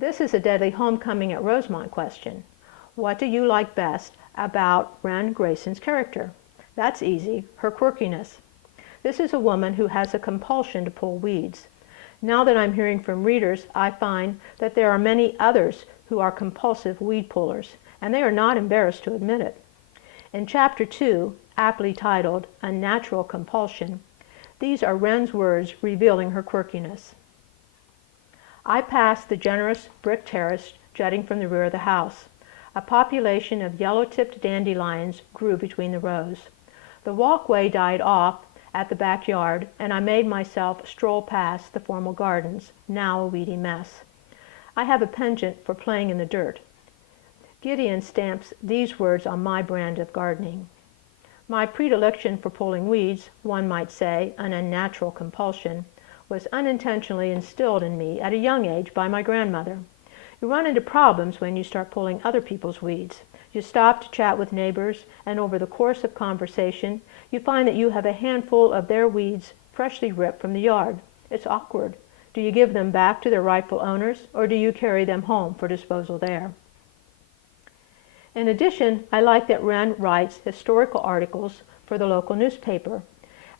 This is a deadly homecoming at Rosemont question. What do you like best about Wrenn Grayson's character? That's easy, her quirkiness. This is a woman who has a compulsion to pull weeds. Now that I'm hearing from readers, I find that there are many others who are compulsive weed pullers, and they are not embarrassed to admit it. In Chapter 2, aptly titled Unnatural Compulsion, these are Wrenn's words revealing her quirkiness. I passed the generous brick terrace jutting from the rear of the house. A population of yellow-tipped dandelions grew between the rows. The walkway died off at the backyard, and I made myself stroll past the formal gardens, now a weedy mess. I have a penchant for playing in the dirt. Gideon stamps these words on my brand of gardening. My predilection for pulling weeds, one might say an unnatural compulsion, was unintentionally instilled in me at a young age by my grandmother. You run into problems when you start pulling other people's weeds. You stop to chat with neighbors, and over the course of conversation, you find that you have a handful of their weeds freshly ripped from the yard. It's awkward. Do you give them back to their rightful owners, or do you carry them home for disposal there? In addition, I like that Wrenn writes historical articles for the local newspaper,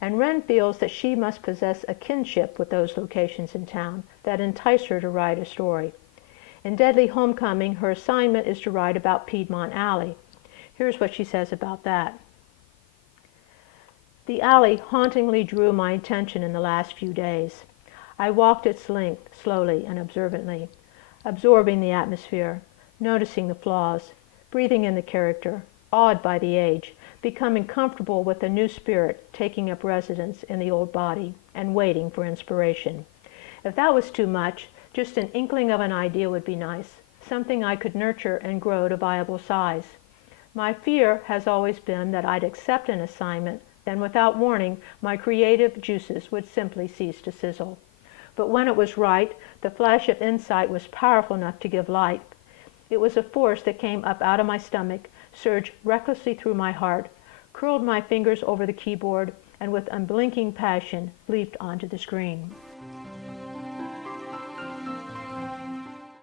and Wrenn feels that she must possess a kinship with those locations in town that entice her to write a story. In Deadly Homecoming, her assignment is to write about Piedmont Alley. Here's what she says about that. The alley hauntingly drew my attention in the last few days. I walked its length slowly and observantly, absorbing the atmosphere, noticing the flaws, breathing in the character, awed by the age, becoming comfortable with the new spirit taking up residence in the old body, and waiting for inspiration. If that was too much, just an inkling of an idea would be nice, something I could nurture and grow to viable size. My fear has always been that I'd accept an assignment, then without warning, my creative juices would simply cease to sizzle. But when it was right, the flash of insight was powerful enough to give light. It was a force that came up out of my stomach, surged recklessly through my heart, curled my fingers over the keyboard, and with unblinking passion leaped onto the screen.